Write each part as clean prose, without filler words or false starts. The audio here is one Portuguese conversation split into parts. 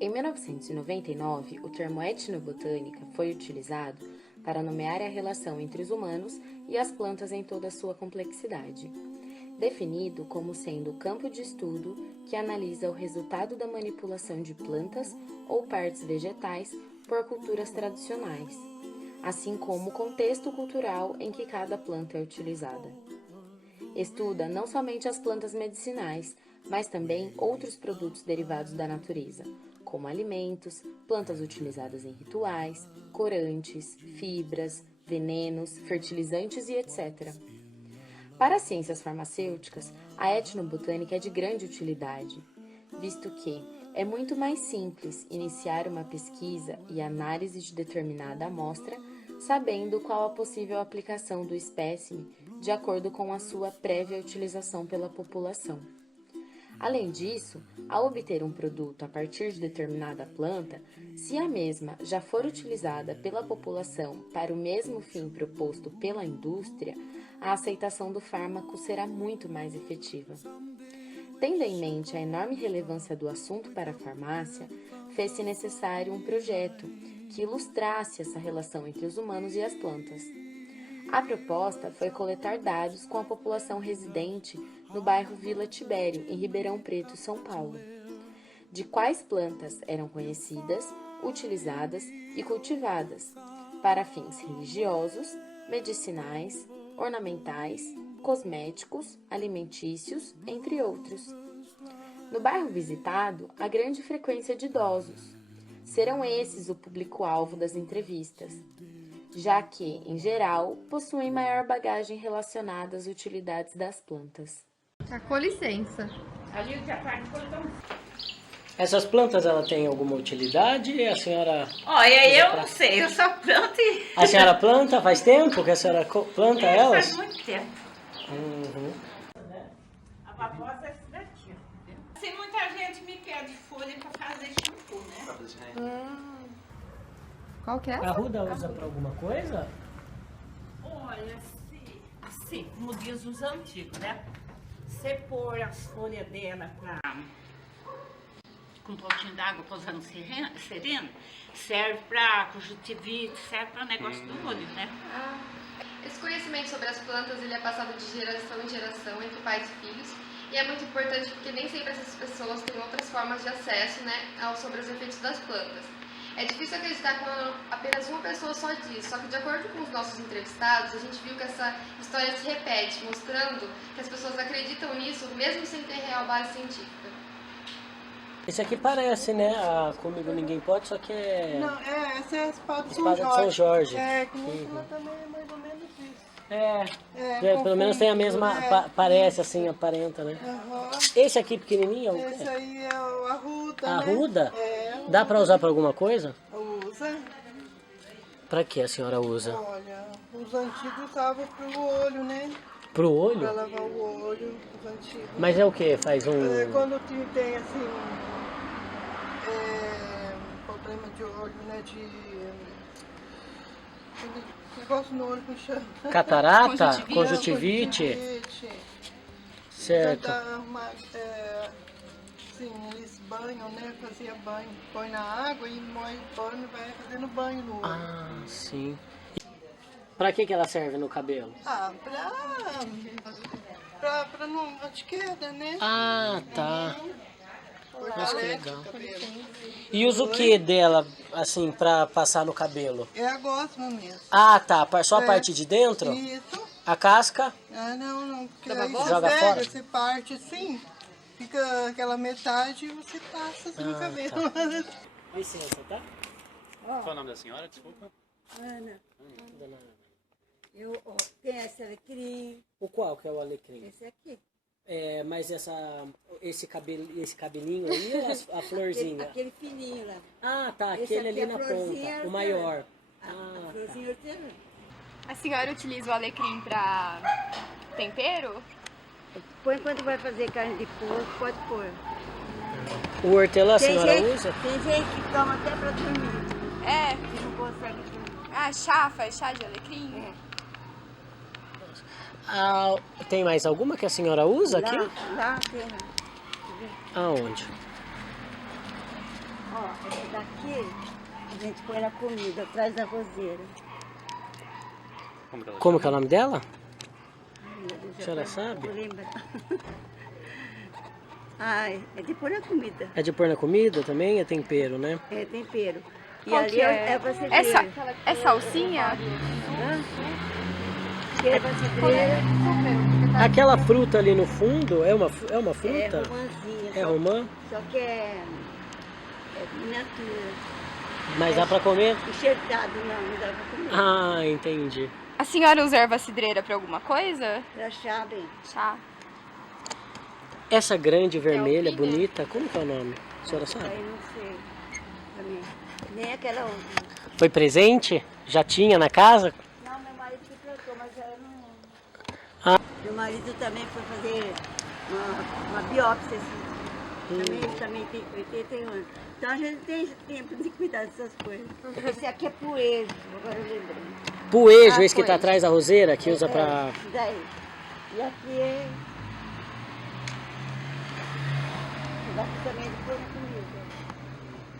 Em 1999, o termo etnobotânica foi utilizado para nomear a relação entre os humanos e as plantas em toda a sua complexidade, definido como sendo o campo de estudo que analisa o resultado da manipulação de plantas ou partes vegetais por culturas tradicionais, assim como o contexto cultural em que cada planta é utilizada. Estuda não somente as plantas medicinais, mas também outros produtos derivados da natureza, como alimentos, plantas utilizadas em rituais, corantes, fibras, venenos, fertilizantes e etc. Para as ciências farmacêuticas, a etnobotânica é de grande utilidade, visto que é muito mais simples iniciar uma pesquisa e análise de determinada amostra, sabendo qual a possível aplicação do espécime de acordo com a sua prévia utilização pela população. Além disso, ao obter um produto a partir de determinada planta, se a mesma já for utilizada pela população para o mesmo fim proposto pela indústria, a aceitação do fármaco será muito mais efetiva. Tendo em mente a enorme relevância do assunto para a farmácia, fez-se necessário um projeto que ilustrasse essa relação entre os humanos e as plantas. A proposta foi coletar dados com a população residente no bairro Vila Tibério, em Ribeirão Preto, São Paulo, de quais plantas eram conhecidas, utilizadas e cultivadas para fins religiosos, medicinais, ornamentais, cosméticos, alimentícios, entre outros. No bairro visitado, há grande frequência de idosos. Serão esses o público-alvo das entrevistas, já que, em geral, possuem maior bagagem relacionada às utilidades das plantas. Com licença. Essas plantas, ela tem alguma utilidade? A senhora... Olha, eu não sei, eu só planto e... A senhora planta? Faz tempo que a senhora planta elas? Faz muito tempo. Uhum. A babosa é essa daqui, ó. Assim, muita gente me pede folha pra fazer shampoo, né? Qual que é? A Ruda usa para alguma coisa? Olha, assim, como diz os antigos, né? Você pôr as folhas dela com um pouquinho d'água, posando sereno, serve pra conjuntivite, serve pra negócio do olho, né? Esse conhecimento sobre as plantas ele é passado de geração em geração entre pais e filhos e é muito importante porque nem sempre essas pessoas têm outras formas de acesso, né, sobre os efeitos das plantas. É difícil acreditar quando apenas uma pessoa só diz, só que de acordo com os nossos entrevistados, a gente viu que essa história se repete, mostrando que as pessoas acreditam nisso mesmo sem ter real base científica. Esse aqui parece, né? A Comigo Ninguém Pode, só que é... Não, essa é a espada de São espada de Jorge. São Jorge. É, que ela também é mais ou menos isso. Pelo menos tem a mesma... Parece assim, aparenta, né? Aham. Esse aqui pequenininho é o Esse quê? aí é o arruda, A né? Ruda? É, Dá pra usar pra alguma coisa? usa. Pra que a senhora usa? Olha, os antigos usavam pro olho, né? Pro Pra olho? lavar o olho, os antigos. Mas é o que? Faz um... Quando tem assim, problema de olho, né? Negócio no olho que chama. Catarata? Conjuntivite? Certo. Sim, eles banham, né? Fazia banho. Põe na água e moe o pano e vai fazendo banho no olho. Ah, sim. Pra que ela serve no cabelo? Pra não... de queda, né? Ah, tá. Nossa, que Fortalece legal. o cabelo. E usa o que dela, assim, pra passar no cabelo? É a gosma mesmo. Ah, tá. Só a parte de dentro? Isso. A casca? Ah, não. Porque Dá aí pra você joga pega, fora? você parte assim, fica aquela metade e você passa assim no Ah, cabelo. Licença, tá? Qual é o nome da senhora? Desculpa. Ana, tem esse alecrim, O qual que é o alecrim? esse aqui. É, mas esse cabelinho aí ou a florzinha? Aquele fininho lá. Ah, tá. Esse Aquele aqui ali é na florzinha ponta. O hortelã. maior. A Ah, florzinha hortelã. A senhora utiliza o alecrim para tempero? Põe quando vai fazer carne de porco, pode pôr. O hortelã a Tem senhora gente, usa? tem gente que toma até pra dormir, É. que não consegue dormir. Ah, faz chá de alecrim? Ah, tem mais alguma que a senhora usa aqui? Lá tem. Aonde? Ó, essa daqui a gente põe na comida, atrás da roseira. Como que é o nome dela? A senhora sabe? Ai, é de pôr na comida. É de pôr na comida também? É tempero, né? É tempero. E Qual ali que é? é pra você Essa, ver. é salsinha? Que é pra cidreira. Aquela fruta ali no fundo é uma É fruta? romãzinha. É romã? Só que é miniatura. Mas dá pra comer? Enxertado, não dá pra comer. Ah, entendi. A senhora usa erva cidreira pra alguma coisa? Pra chá, bem. Chá. Essa grande vermelha, alpina? bonita, como que é o nome? A senhora sabe? Aí não sei. Também. Nem aquela outra. Foi presente? Já tinha na casa? Não, meu marido que plantou, mas eu não. Ah. Meu marido também foi fazer uma biópsia. Assim. Também tem 81 anos. Então a gente tem tempo de cuidar dessas coisas. Esse aqui é poejo, agora eu lembrei. Poejo, Ah, esse que tá poejo. atrás da roseira, que usa pra... Isso daí. E aqui é. Esse daqui também é de pôr na comida.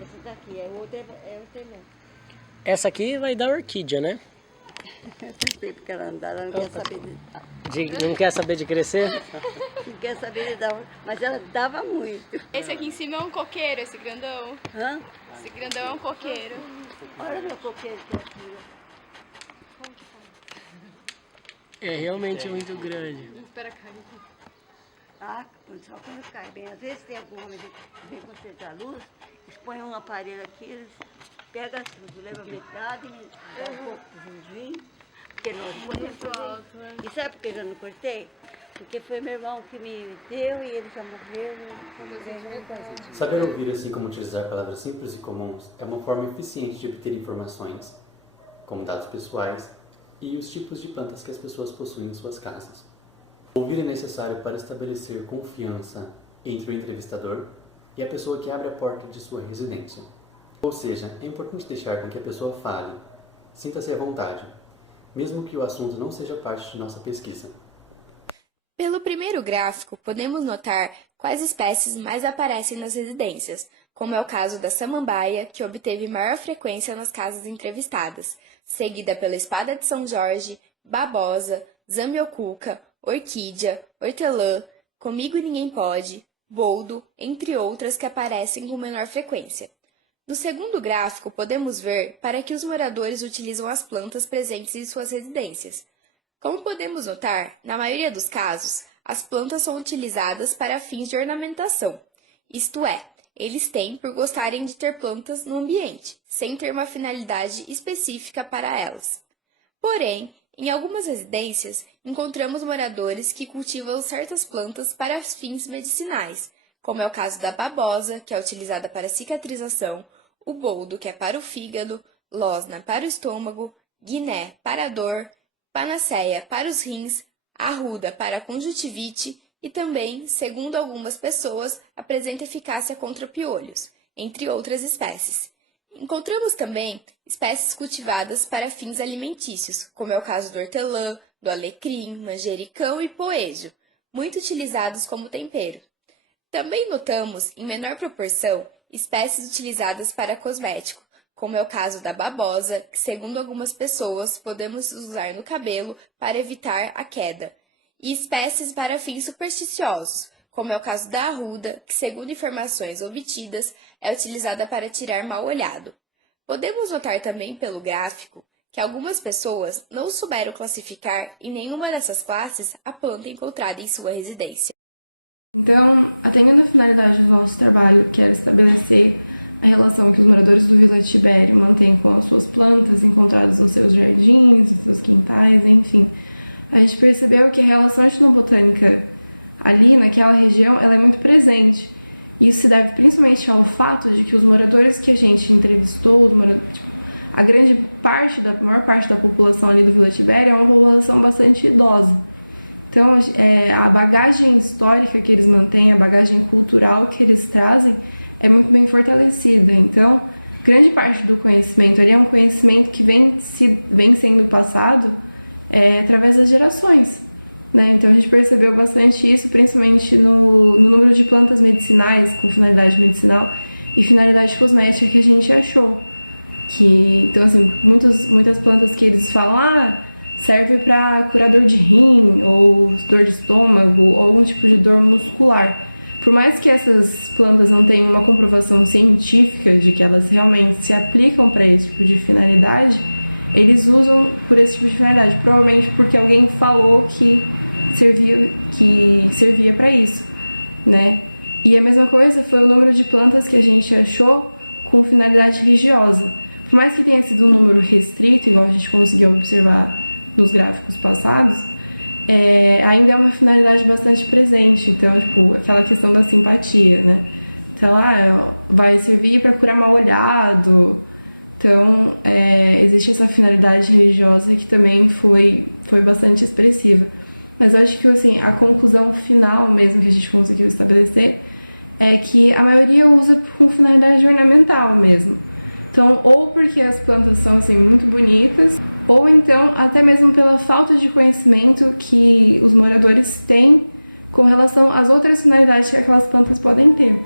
Esse daqui, é outra não. Essa aqui vai dar orquídea, né? Eu sei porque ela não dá, ela não quer saber Não quer saber de crescer? não quer saber de dar, mas ela dava muito. Esse aqui em cima é um coqueiro, esse grandão. Hã? Esse grandão é um coqueiro. Olha meu coqueiro que é aqui. É realmente muito grande. Ah, só quando cai bem. Às vezes tem algum homem que vem concentrar a luz, eles põem um aparelho aqui, eles pegam tudo, levam metade, dá um pouco de vinho, porque nós cortamos. E sabe por que eu não cortei? Porque foi meu irmão que me deu e ele já morreu. Saber ouvir, assim como utilizar palavras simples e comuns, é uma forma eficiente de obter informações, como dados pessoais e os tipos de plantas que as pessoas possuem em suas casas. Ouvir é necessário para estabelecer confiança entre o entrevistador e a pessoa que abre a porta de sua residência. Ou seja, é importante deixar com que a pessoa fale, sinta-se à vontade, mesmo que o assunto não seja parte de nossa pesquisa. Pelo primeiro gráfico, podemos notar quais espécies mais aparecem nas residências, como é o caso da samambaia, que obteve maior frequência nas casas entrevistadas, seguida pela espada de São Jorge, babosa, zamioculca, orquídea, hortelã, comigo ninguém pode, boldo, entre outras que aparecem com menor frequência. No segundo gráfico, podemos ver para que os moradores utilizam as plantas presentes em suas residências. Como podemos notar, na maioria dos casos, as plantas são utilizadas para fins de ornamentação, isto é, eles têm por gostarem de ter plantas no ambiente, sem ter uma finalidade específica para elas. Porém, em algumas residências, encontramos moradores que cultivam certas plantas para fins medicinais, como é o caso da babosa, que é utilizada para cicatrização, o boldo, que é para o fígado, losna para o estômago, guiné para a dor, panaceia para os rins, arruda para a conjuntivite e também, segundo algumas pessoas, apresenta eficácia contra piolhos, entre outras espécies. Encontramos também espécies cultivadas para fins alimentícios, como é o caso do hortelã, do alecrim, manjericão e poejo, muito utilizados como tempero. Também notamos, em menor proporção, espécies utilizadas para cosmético, como é o caso da babosa, que segundo algumas pessoas podemos usar no cabelo para evitar a queda, e espécies para fins supersticiosos, como é o caso da arruda, que segundo informações obtidas é utilizada para tirar mal-olhado. Podemos notar também pelo gráfico que algumas pessoas não souberam classificar em nenhuma dessas classes a planta encontrada em sua residência. Então, atendendo a finalidade do nosso trabalho, que era estabelecer a relação que os moradores do Vila Tibério mantêm com as suas plantas encontradas nos seus jardins, nos seus quintais, enfim, a gente percebeu que a relação etnobotânica ali naquela região ela é muito presente. Isso se deve principalmente ao fato de que os moradores que a gente entrevistou, a maior parte da população ali do Vila Tibério é uma população bastante idosa. Então, a bagagem histórica que eles mantêm, a bagagem cultural que eles trazem é muito bem fortalecida. Então, grande parte do conhecimento ali é um conhecimento que vem sendo passado através das gerações, né? Então, a gente percebeu bastante isso, principalmente no número de plantas medicinais com finalidade medicinal e finalidade cosmética que a gente achou. Então, assim, muitas plantas que eles falam, serve para curar dor de rim, ou dor de estômago, ou algum tipo de dor muscular. Por mais que essas plantas não tenham uma comprovação científica de que elas realmente se aplicam para esse tipo de finalidade, eles usam por esse tipo de finalidade, provavelmente porque alguém falou que servia para isso, né? E a mesma coisa foi o número de plantas que a gente achou com finalidade religiosa. Por mais que tenha sido um número restrito, igual a gente conseguiu observar nos gráficos passados, ainda é uma finalidade bastante presente. Então, tipo, aquela questão da simpatia, né? Então, vai servir para curar mal-olhado. Então, existe essa finalidade religiosa que também foi bastante expressiva. Mas eu acho que, assim, a conclusão final mesmo que a gente conseguiu estabelecer é que a maioria usa com finalidade ornamental mesmo. Então, ou porque as plantas são, assim, muito bonitas, ou então até mesmo pela falta de conhecimento que os moradores têm com relação às outras finalidades que aquelas plantas podem ter.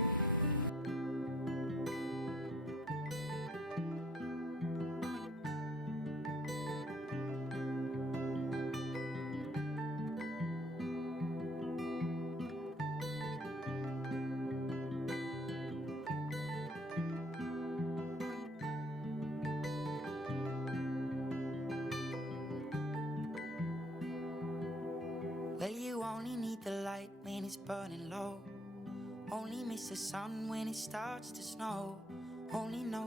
Well, you only need the light when it's burning low. Only miss the sun when it starts to snow. Only know